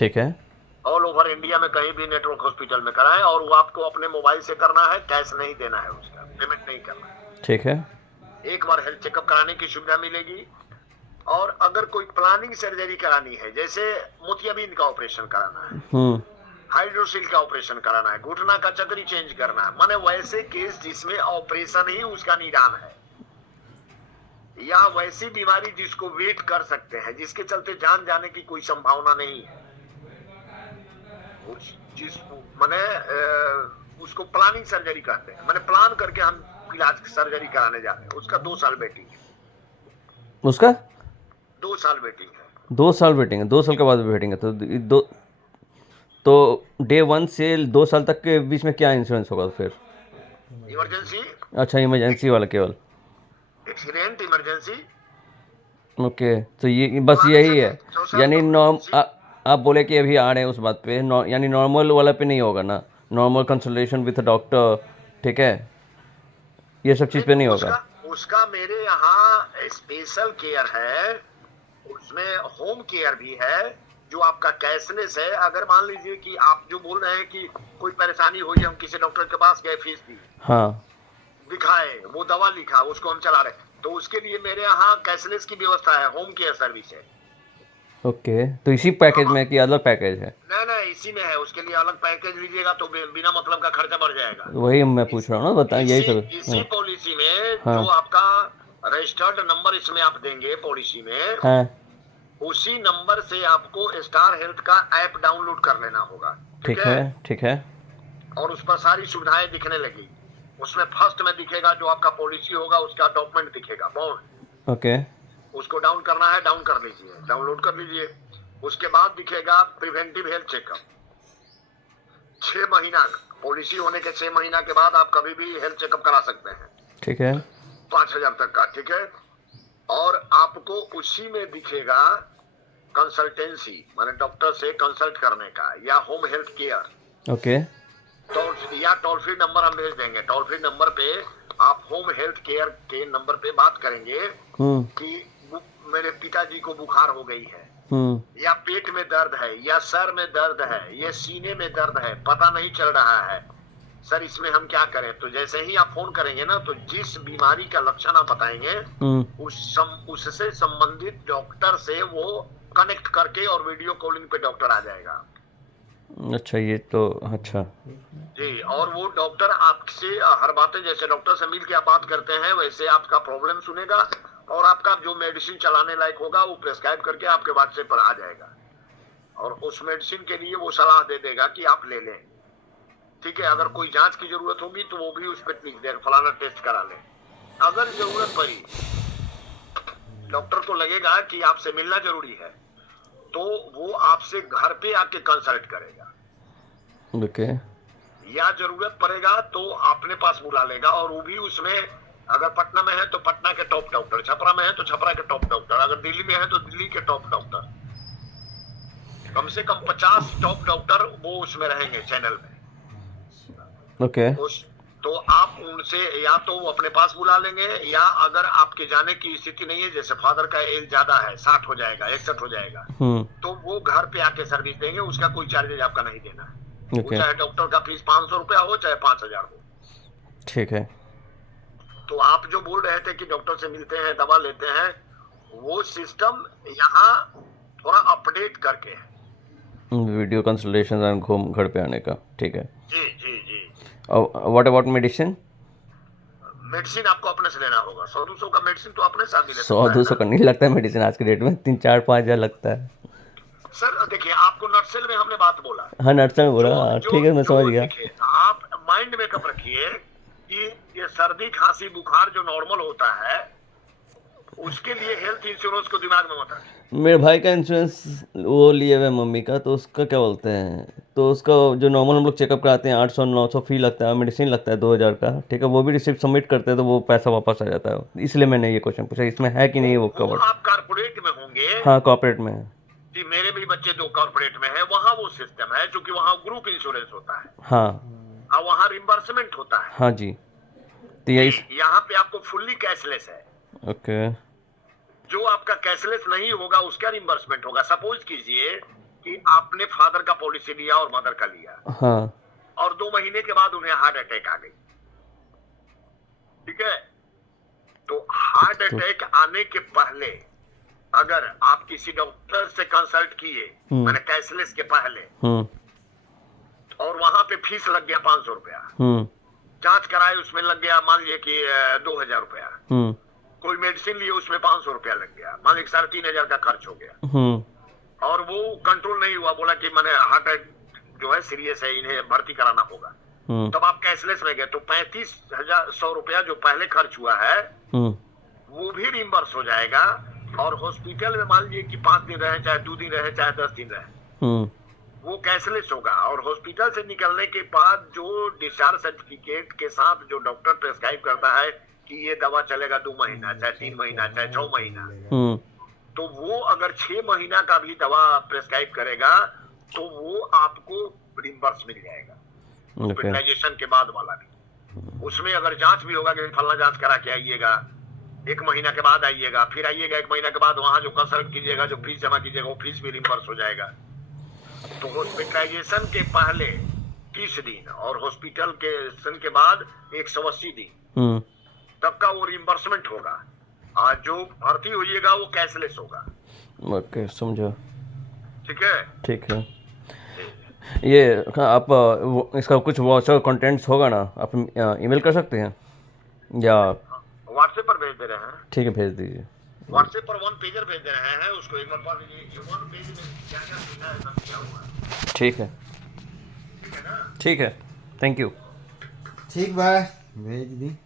ठीक है। All over India में कहीं भी नेटवर्क हॉस्पिटल में कराएं, और वो आपको अपने मोबाइल से करना है, कैश नहीं देना है, उसका पेमेंट नहीं करना है। ठीक है। एक बार हेल्थ चेकअप कराने की सुविधा मिलेगी। और अगर कोई प्लानिंग सर्जरी करानी है, जैसे मोतियाबिंद का ऑपरेशन कराना है, हाइड्रोसिल का ऑपरेशन कराना है, घुटना का चक्री चेंज करना है, माने वैसे केस जिसमें ऑपरेशन ही उसका निदान है, या वैसी बीमारी जिसको वेट कर सकते हैं, जिसके चलते जान जाने की कोई संभावना नहीं है, जिस माने उसको प्लानिंग सर्जरी कहते हैं, माने प्लान करके हम इलाज सर्जरी कराने जा रहे हैं, उसका 2 साल वेटिंग है। उसका 2 साल वेटिंग है। 2 साल वेटिंग है, 2 साल के बाद वेटिंग है, तो दो, तो डे 1 से 2 साल तक के बीच में क्या इंश्योरेंस होगा फिर? इमरजेंसी, अच्छा, इमरजेंसी वाला केवल। एक्सीडेंट, इमरजेंसी, ओके, तो ये बस प्लानिंग यही है। सर्जरी, सोशल यानी प्रोग्राम। आप बोले कि अभी आ रहे हैं उस बात पे, यानी नॉर्मल वाला पे नहीं होगा ना? नॉर्मल कंसल्टेशन विथ डॉक्टर, ठीक है, ये सब चीज़ पे नहीं होगा? उसका उसका मेरे यहाँ स्पेशल केयर है, उसमें होम केयर भी है, जो आपका कैशलेस है। अगर मान लीजिए कि आप जो बोल रहे हैं कि कोई परेशानी हुई, हम किसी डॉक्टर के पास गए, फीस दी, हाँ। दिखाए, वो दवा लिखा, उसको हम चला रहे, तो उसके लिए मेरे यहाँ कैशलेस की व्यवस्था है, होम केयर सर्विस है। ओके, तो इसी पैकेज हम में कि अलग पैकेज है? नहीं नहीं, इसी में है। उसके लिए अलग पैकेज लीजिएगा तो बिना मतलब का खर्चा बढ़ जाएगा। वही मैं पूछ रहा हूँ ना, बताएं यही इसी सब। इसी पॉलिसी में जो हाँ। आपका रजिस्टर्ड नंबर इसमें आप देंगे पॉलिसी में, हाँ। उसी नंबर से आपको स्टार हेल्थ का ऐप डाउनलोड कर लेना होगा। ठीक ठीक है। है। ठीक है। और उस पर सारी सुविधाएं दिखने लगेगी। उसमें फर्स्ट में दिखेगा जो आपका पॉलिसी होगा, उसका डॉक्यूमेंट दिखेगा, बॉन्ड। ओके। उसको डाउन करना है, डाउन कर लीजिए, डाउनलोड कर लीजिए। उसके बाद दिखेगा प्रिवेंटिव हेल्थ चेकअप। 6 महीना, पॉलिसी होने के 6 महीना के बाद आप कभी भी हेल्थ चेकअप करा सकते हैं, ठीक है। 5,000 तक का। ठीक है। और आपको उसी में दिखेगा कंसल्टेंसी, माने डॉक्टर से कंसल्ट करने का, या होम हेल्थ केयर। ओके। या टोल फ्री नंबर हम भेज देंगे। टोल फ्री नंबर पे आप होम हेल्थ केयर के नंबर पे बात करेंगे कि मेरे पिताजी को बुखार हो गई है, या पेट में दर्द है, या सर में दर्द है, या सीने में दर्द है, पता नहीं चल रहा है सर, इसमें हम क्या करें। तो जैसे ही आप फोन करेंगे ना, तो जिस बीमारी का लक्षण आप बताएंगे, उससे संबंधित डॉक्टर से वो कनेक्ट करके और वीडियो कॉलिंग पे डॉक्टर आ जाएगा। अच्छा, ये तो अच्छा जी। और वो डॉक्टर आपसे हर बातें, जैसे डॉक्टर से मिल के आप बात करते हैं, वैसे आपका प्रॉब्लम सुनेगा, और आपका जो मेडिसिन चलाने लायक होगा वो प्रेस्क्राइब करके आपके व्हाट्सएप पर आ जाएगा, और उस मेडिसिन के लिए वो सलाह दे देगा कि आप ले लें। ठीक है। अगर कोई जांच की जरूरत होगी तो वो भी उस पर लिख देगा, फलाना टेस्ट करा लें। अगर जरूरत पड़ी, डॉक्टर को लगेगा कि आपसे मिलना जरूरी है, तो वो आपसे घर पे आके कंसल्ट करेगा। ओके। या जरूरत पड़ेगा तो अपने पास बुला लेगा, और वो भी उसमें, अगर पटना में है तो पटना के टॉप डॉक्टर, छपरा में है तो छपरा के टॉप डॉक्टर, अगर दिल्ली में है तो दिल्ली के टॉप डॉक्टर, कम से कम 50 टॉप डॉक्टर वो उसमें रहेंगे चैनल में। ओके। तो आप उनसे या तो वो अपने पास बुला लेंगे, या अगर आपके जाने की स्थिति नहीं है, जैसे फादर का एज ज्यादा है, 60 हो जाएगा, 61 हो जाएगा, तो वो घर पे आके सर्विस देंगे, उसका कोई चार्जेज आपका नहीं देना है। वो चाहे डॉक्टर का फीस 500 रुपया हो, चाहे 5,000 हो। ठीक है। तो आप जो बोल रहे थे कि डॉक्टर से मिलते हैं, दवा लेते हैं, वो सिस्टम यहाँ थोड़ा अपडेट करके है। वीडियो कंसल्टेशन और घूम घर पे आने का, ठीक है। जी जी जी। और व्हाट अबाउट मेडिसिन? मेडिसिन आपको अपने से लेना होगा। 100-200 का मेडिसिन तो अपने साथ ही ले 100-200 का नहीं लगता है मेडिसिन आज के डेट में, 3-4-5 हज़ार लगता है। सर देखिए, आपको नटसेल में हमने बात बोला, हाँ, नर्सरी में बोला, ठीक है, मैं समझ गया। देखिए, आप माइंड में कब रखिए कि ये सर्दी खांसी बुखार जो नॉर्मल होता है, उसके लिए हेल्थ इंश्योरेंस को दिमाग में मत रखिए। मेरे भाई का इंश्योरेंस वो लिए हुए मम्मी का, तो उसका क्या बोलते हैं, तो उसका जो नॉर्मल हम लोग चेकअप कराते हैं 800-900 फी लगता है, मेडिसिन लगता है 2,000 का, ठीक है, वो भी रिसिप्ट सबमिट करते हैं तो वो पैसा वापस आ जाता है। इसलिए मैंने ये क्वेश्चन पूछा, इसमें है कि नहीं वो कवर। आप कारपोरेट में होंगे। हाँ, कॉर्पोरेट में है जी, मेरे भी बच्चे 2 कॉर्पोरेट में है, वहाँ वो सिस्टम है, क्योंकि वहाँ ग्रुप इंश्योरेंस होता है। हाँ। और वहाँ रिम्बर्समेंट होता है। हाँ जी, तो यही। यहाँ पे आपको फुल्ली कैशलेस है। ओके। जो आपका कैशलेस नहीं होगा उसका रिम्बर्समेंट होगा। सपोज कीजिए कि आपने फादर का पॉलिसी लिया और मदर का लिया, हाँ और 2 महीने के बाद उन्हें हार्ट अटैक आ गई, ठीक है। तो हार्ट तो अटैक आने के पहले अगर आप किसी डॉक्टर से कंसल्ट किए, मैंने कैशलेस के पहले, और वहां पे फीस लग गया 500 रुपया, जांच कराए उसमें लग गया मान लीजिए कि 2000 रुपया, कोई मेडिसिन लिए उसमें 500 रुपया लग गया, मान लीजिए 3500 का खर्च हो गया, और वो कंट्रोल नहीं हुआ, बोला कि मैंने हार्ट अटैक जो है सीरियस है, इन्हें भर्ती कराना होगा, तब आप कैशलेस में गए तो 35,100 रुपया जो पहले खर्च हुआ है वो भी रिम्बर्स हो जाएगा, और हॉस्पिटल में मान लीजिए कि 5 दिन रहे, चाहे 2 दिन रहे, चाहे 10 दिन रहे, वो कैशलेस होगा। और हॉस्पिटल से निकलने के बाद जो डिस्चार्ज सर्टिफिकेट के साथ जो डॉक्टर प्रेस्क्राइब करता है कि ये दवा चलेगा 2 महीना, चाहे 3 महीना, चाहे 6 महीना, तो वो अगर 6 महीना का भी दवा प्रेस्क्राइब करेगा तो वो आपको रिम्बर्स मिल जाएगा, हॉस्पिटलाइजेशन के बाद वाला भी। उसमें अगर जांच भी होगा कि फलना जांच करा के आइएगा, 1 महीना के बाद आइएगा, फिर आइएगा 1 महीना के बाद, वहां जो कंसल्ट कीजिएगा, जो फीस जमा कीजिएगा, वो फीस भी रिम्बर्स हो जाएगा। तो हॉस्पिटलाइजेशन के पहले 30 दिन और हॉस्पिटलाइजेशन के बाद 180 दिन तब का वो रिम्बर्समेंट होगा, और जो भर्ती होइएगा वो कैशलेस होगा। ओके, समझो। ठीक है, ठीक है। ये आप इसका कुछ व्हाट्सएप कंटेंट्स होगा ना, आप ईमेल कर सकते हैं या व्हाट्सएप पर भेज दे रहे हैं। ठीक है, भेज दीजिए। व्हाट्सएप पर 1 पेजर भेज दे रहे हैं, उसको एक बार पढ़ लीजिए कि 1 पेज में क्या क्या सुविधा है, सब क्या हुआ है। ठीक है, ठीक है ना। ठीक है, थैंक यू। ठीक बा, भेज दी।